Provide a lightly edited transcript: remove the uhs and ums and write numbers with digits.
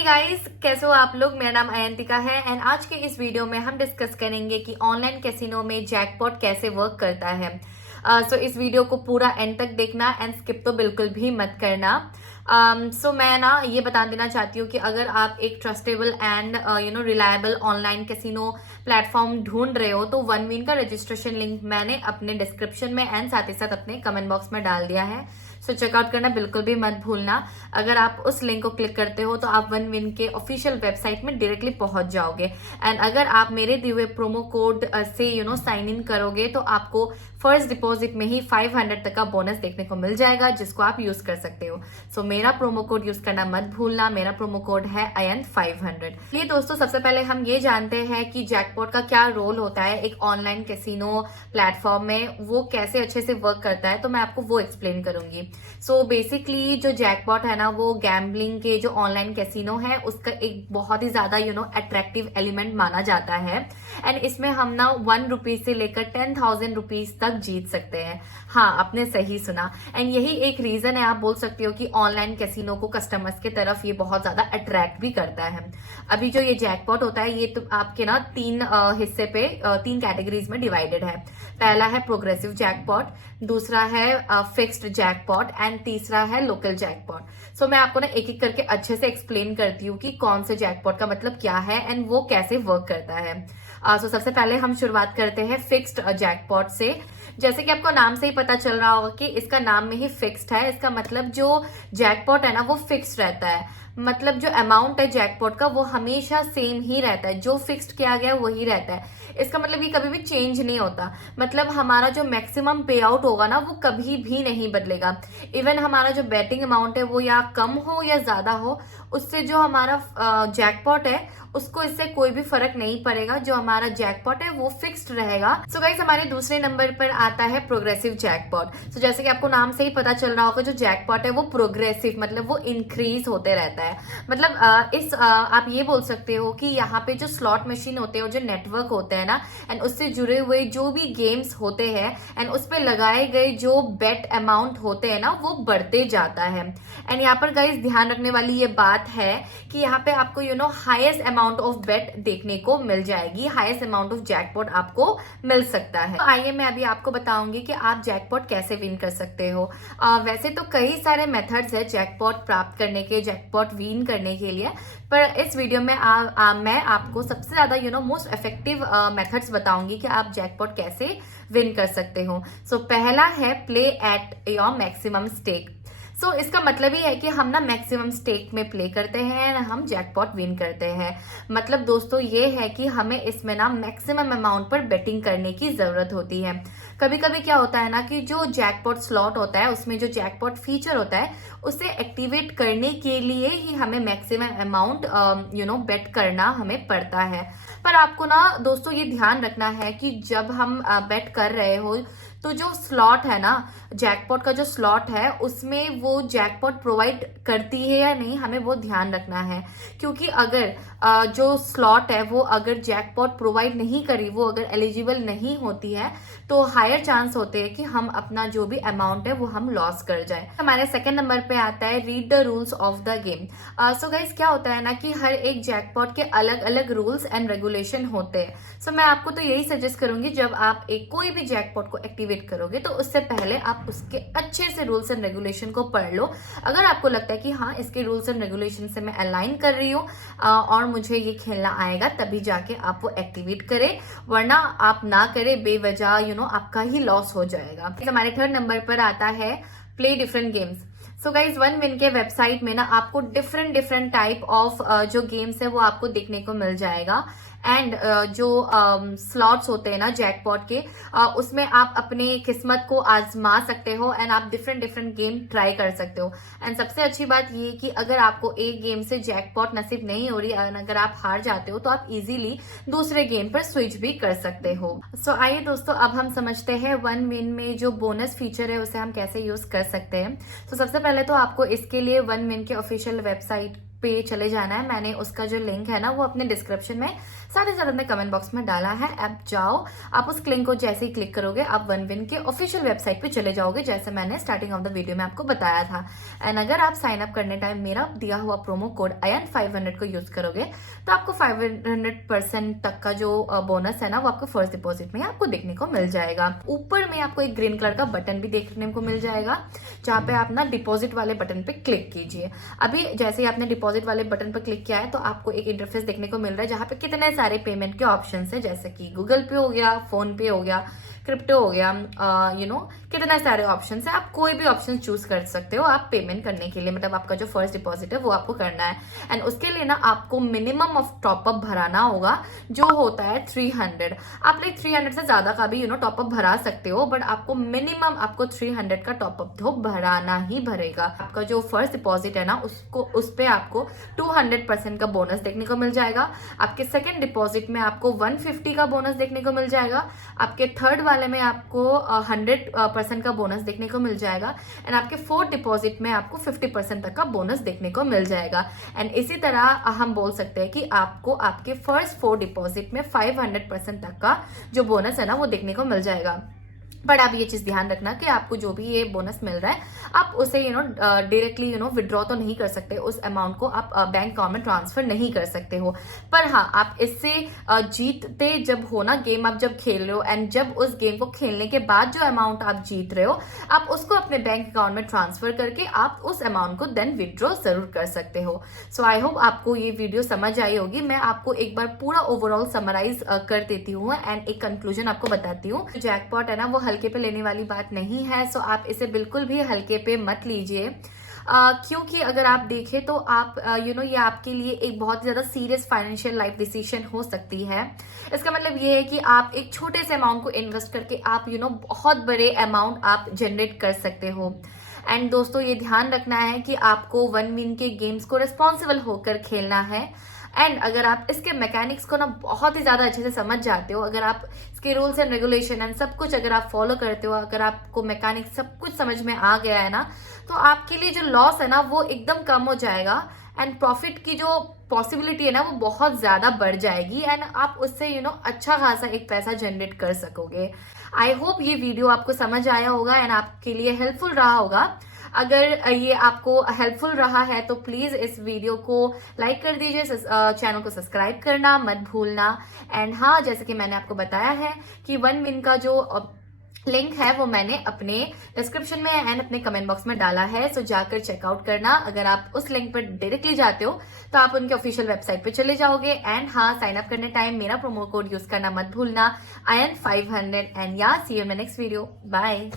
Hey guys, कैसे हो आप लोग। मेरा नाम अयंतिका है एंड आज के इस वीडियो में हम डिस्कस करेंगे कि ऑनलाइन कैसीनो में जैकपॉट कैसे वर्क करता है। सो इस वीडियो को पूरा एंड तक देखना एंड स्किप तो बिल्कुल भी मत करना। सो मैं ना ये बता देना चाहती हूँ कि अगर आप एक trustable and reliable online casino platform ढूंढ रहे हो तो वन विन का रजिस्ट्रेशन लिंक मैंने अपने डिस्क्रिप्शन में एंड साथ ही साथ अपने कमेंट बॉक्स में डाल दिया है। सो चेकआउट करना बिल्कुल भी मत भूलना। अगर आप उस लिंक को क्लिक करते हो तो आप वन विन के ऑफिशियल वेबसाइट में डायरेक्टली पहुंच जाओगे एंड अगर आप मेरे दिए हुए प्रोमो कोड से साइन इन करोगे तो आपको फर्स्ट डिपॉजिट में ही 500 तक का बोनस देखने को मिल जाएगा जिसको आप यूज कर सकते हो। सो मेरा प्रोमो कोड यूज करना मत भूलना। मेरा प्रोमो कोड है AYAN500। ये दोस्तों सबसे पहले हम ये जानते हैं कि जैकपॉट का क्या रोल होता है एक ऑनलाइन कैसीनो प्लेटफॉर्म में, वो कैसे अच्छे से वर्क करता है, तो मैं आपको वो एक्सप्लेन करूंगी। सो बेसिकली जो जैकपॉट है ना वो गैम्बलिंग के जो ऑनलाइन कैसीनो है उसका एक बहुत ही ज्यादा अट्रैक्टिव एलिमेंट माना जाता है एंड इसमें हम ना 1 रुपीज से लेकर 10,000 रुपीज तक जीत सकते हैं। हाँ, आपने सही सुना एंड यही एक रीजन है, आप बोल सकते हो कि ऑनलाइन कैसीनो को कस्टमर्स के तरफ ये बहुत ज्यादा अट्रैक्ट भी करता है। अभी जो ये जैकपॉट होता है ये तो आपके ना तीन हिस्से पे 3 कैटेगरीज में डिवाइडेड है। पहला है प्रोग्रेसिव जैकपॉट, दूसरा है फिक्स्ड जैकपॉट एंड तीसरा है लोकल जैकपॉट। सो मैं आपको ना एक एक करके अच्छे से एक्सप्लेन करती हूँ कि कौन से जैकपॉट का मतलब क्या है एंड वो कैसे वर्क करता है। सो सबसे पहले हम शुरुआत करते हैं फिक्स्ड जैकपॉट से। जैसे कि आपको नाम से ही पता चल रहा होगा कि इसका नाम में ही फिक्स्ड है, इसका मतलब जो जैकपॉट है ना वो फिक्स्ड रहता है। मतलब जो अमाउंट है जैकपॉट का वो हमेशा सेम ही रहता है, जो फिक्स्ड किया गया है वही रहता है। इसका मतलब ये कभी भी चेंज नहीं होता। मतलब हमारा जो मैक्सिमम पे आउट होगा ना वो कभी भी नहीं बदलेगा। इवन हमारा जो बेटिंग अमाउंट है वो या कम हो या ज्यादा हो, उससे जो हमारा जैकपॉट है उसको इससे कोई भी फर्क नहीं पड़ेगा। जो हमारा जैकपॉट है वो फिक्स्ड रहेगा। सो गाइस, हमारे दूसरे नंबर पर आता है प्रोग्रेसिव जैकपॉट। सो जैसे कि आपको नाम से ही पता चल रहा होगा जो जैकपॉट है वो प्रोग्रेसिव मतलब वो इंक्रीज होते रहता है। मतलब आप ये बोल सकते हो कि यहाँ पे जो स्लॉट मशीन होते हैं, जो नेटवर्क होते हैं ना एंड उससे जुड़े हुए जो भी गेम्स होते हैं एंड उस पर लगाए गए जो बेट अमाउंट होते हैं ना वो बढ़ते जाता है। एंड यहाँ पर गाइस ध्यान रखने वाली ये बात है कि यहाँ पे आपको हाईएस्ट अमाउंट ऑफ बेट देखने को मिल जाएगी, हाईएस्ट अमाउंट ऑफ जैकपॉट आपको मिल सकता है। तो आइए मैं अभी आपको बताऊंगी कि आप जैकपॉट कैसे विन कर सकते हो। वैसे तो कई सारे मेथड्स है जैकपॉट प्राप्त करने के, जैकपॉट विन करने के लिए, पर इस वीडियो में मैं आपको सबसे ज्यादा मोस्ट इफेक्टिव मेथड्स बताऊंगी कि आप जैकपॉट कैसे विन कर सकते हो। सो पहला है play at your maximum stake. So इसका मतलब ही है कि हम ना मैक्सिमम स्टेक में प्ले करते हैं, हम जैकपॉट विन करते हैं। मतलब दोस्तों ये है कि हमें इसमें ना मैक्सिमम अमाउंट पर बेटिंग करने की जरूरत होती है। कभी कभी क्या होता है ना कि जो जैकपॉट स्लॉट होता है उसमें जो जैकपॉट फीचर होता है उसे एक्टिवेट करने के लिए ही हमें मैक्सिमम अमाउंट बेट करना हमें पड़ता है। पर आपको ना दोस्तों ये ध्यान रखना है कि जब हम बेट कर रहे हो तो जो स्लॉट है ना, जैकपॉट का जो स्लॉट है उसमें वो जैकपॉट प्रोवाइड करती है या नहीं, हमें वो ध्यान रखना है। क्योंकि अगर जो स्लॉट है वो अगर जैकपॉट प्रोवाइड नहीं करी, वो अगर एलिजिबल नहीं होती है तो हायर चांस होते हैं कि हम अपना जो भी अमाउंट है वो हम लॉस कर जाए। हमारे सेकंड नंबर पे आता है read the rules of the game. So guys क्या होता है ना कि हर एक जैकपॉट के अलग अलग रूल्स एंड रेगुलेशन होते हैं। सो मैं आपको तो यही सजेस्ट करूंगी जब आप कोई भी जैकपॉट को एक्टिवेट करोगे तो उससे पहले आप उसके अच्छे से रूल्स एंड रेगुलेशन को पढ़ लो। अगर आपको लगता है कि हाँ इसके रूल्स एंड रेगुलेशन से मैं अलाइन कर रही हूँ और मुझे ये खेलना आएगा, तभी जाके आप वो एक्टिवेट करें, वरना आप ना करें बेवजह आपका ही लॉस हो जाएगा। हमारे थर्ड नंबर पर आता है play different games. So guys one win के वेबसाइट में ना आपको डिफरेंट टाइप ऑफ जो गेम्स है वो आपको देखने को मिल जाएगा एंड जो स्लॉट्स होते हैं ना जैकपॉट के, उसमें आप अपने किस्मत को आजमा सकते हो एंड आप डिफरेंट गेम ट्राई कर सकते हो। एंड सबसे अच्छी बात ये कि अगर आपको एक गेम से जैकपॉट नसीब नहीं हो रही, अगर आप हार जाते हो तो आप इजीली दूसरे गेम पर स्विच भी कर सकते हो। सो आइए दोस्तों अब हम समझते हैं वन विन में जो बोनस फीचर है उसे हम कैसे यूज कर सकते हैं। तो सबसे पहले तो आपको इसके लिए वन विन के ऑफिशियल वेबसाइट पे चले जाना है। मैंने उसका जो लिंक है ना वो अपने डिस्क्रिप्शन में साथ ही साथ अपने कमेंट बॉक्स में डाला है। आप जाओ, आप उस लिंक को जैसे ही क्लिक करोगे आप OneWin के ऑफिशियल वेबसाइट पे चले जाओगे, जैसे मैंने स्टार्टिंग ऑफ द वीडियो में आपको बताया था। एंड अगर आप साइन अप करने टाइम मेरा दिया हुआ प्रोमो कोड IAN500 को यूज करोगे तो आपको 500% तक का जो बोनस है ना वो आपको फर्स्ट डिपॉजिट में आपको देखने को मिल जाएगा। ऊपर में आपको एक ग्रीन कलर का बटन भी देखने को मिल जाएगा, जहाँ पे आप ना डिपॉजिट वाले बटन पे क्लिक कीजिए। अभी जैसे ही आपने डिपॉजिट वाले बटन पर क्लिक किया है तो आपको एक इंटरफेस देखने को मिल रहा है, जहाँ पे कितने सारे पेमेंट के ऑप्शंस है, जैसे कि गूगल पे हो गया, फोन पे हो गया, क्रिप्टो हो गया, कितने सारे ऑप्शंस है। आप कोई भी ऑप्शन चूज कर सकते हो आप पेमेंट करने के लिए, मतलब आपका जो फर्स्ट डिपॉजिट है वो आपको करना है। एंड उसके लिए ना आपको मिनिमम ऑफ टॉपअप भराना होगा, जो होता है 300। आप लाइक 300 से ज्यादा का भी टॉपअप भरा सकते हो, बट आपको मिनिमम आपको 300 का टॉपअप तो भराना ही भरेगा। आपका जो फर्स्ट डिपॉजिट है ना उस पे आपको 200% का बोनस देखने को मिल जाएगा। आपके सेकेंड डिपॉजिट में आपको 150 का बोनस देखने को मिल जाएगा। आपके थर्ड वाले में आपको 100% का बोनस देखने को मिल जाएगा। एंड आपके फोर्थ डिपॉजिट में आपको 50% तक का बोनस देखने को मिल जाएगा। एंड इसी तरह हम बोल सकते हैं कि आपको आपके फर्स्ट 4 डिपॉजिट में 500% तक का जो बोनस है ना वो देखने को मिल जाएगा। बट आप ये चीज ध्यान रखना कि आपको जो भी ये बोनस मिल रहा है आप उसे डायरेक्टली विड्रॉ तो नहीं कर सकते, उस अमाउंट को आप बैंक अकाउंट में ट्रांसफर नहीं कर सकते हो। पर हाँ, आप इससे जीतते जब हो ना गेम, आप जब खेल रहे हो एंड जब उस गेम को खेलने के बाद जो अमाउंट आप जीत रहे हो आप उसको अपने बैंक अकाउंट में ट्रांसफर करके आप उस अमाउंट को देन विड्रॉ जरूर कर सकते हो। सो आई होप आपको ये वीडियो समझ आई होगी। मैं आपको एक बार पूरा ओवरऑल समराइज कर देती हूँ एंड एक कंक्लूजन आपको बताती हूँ। जैकपॉट है ना वो हल्के पे लेने वाली बात नहीं है, सो आप इसे बिल्कुल भी हल्के पे मत लीजिए। क्योंकि अगर आप देखें तो आप ये आपके लिए एक बहुत ज्यादा सीरियस फाइनेंशियल लाइफ डिसीजन हो सकती है। इसका मतलब ये है कि आप एक छोटे से अमाउंट को इन्वेस्ट करके आप बहुत बड़े अमाउंट आप जनरेट कर सकते हो। एंड दोस्तों ये ध्यान रखना है कि आपको OneWin के गेम्स को रिस्पॉन्सिबल होकर खेलना है। एंड अगर आप इसके मैकेनिक्स को ना बहुत ही ज्यादा अच्छे से समझ जाते हो, अगर आप इसके रूल्स एंड रेगुलेशन एंड सब कुछ अगर आप फॉलो करते हो, अगर आपको मैकेनिक्स सब कुछ समझ में आ गया है ना, तो आपके लिए जो लॉस है ना वो एकदम कम हो जाएगा एंड प्रॉफिट की जो पॉसिबिलिटी है ना वो बहुत ज्यादा बढ़ जाएगी एंड आप उससे अच्छा खासा एक पैसा जनरेट कर सकोगे। आई होप ये वीडियो आपको समझ आया होगा एंड आपके लिए हेल्पफुल रहा होगा। अगर ये आपको हेल्पफुल रहा है तो प्लीज इस वीडियो को लाइक कर दीजिए, चैनल को सब्सक्राइब करना मत भूलना। एंड हाँ, जैसे कि मैंने आपको बताया है कि OneWin का जो लिंक है वो मैंने अपने डिस्क्रिप्शन में एंड अपने कमेंट बॉक्स में डाला है, सो जाकर चेकआउट करना। अगर आप उस लिंक पर डायरेक्टली जाते हो तो आप उनके ऑफिशियल वेबसाइट पे चले जाओगे। एंड हाँ, साइन अप करने टाइम मेरा प्रोमो कोड यूज करना मत भूलना, IAN500। And yeah see you in my next video. Bye.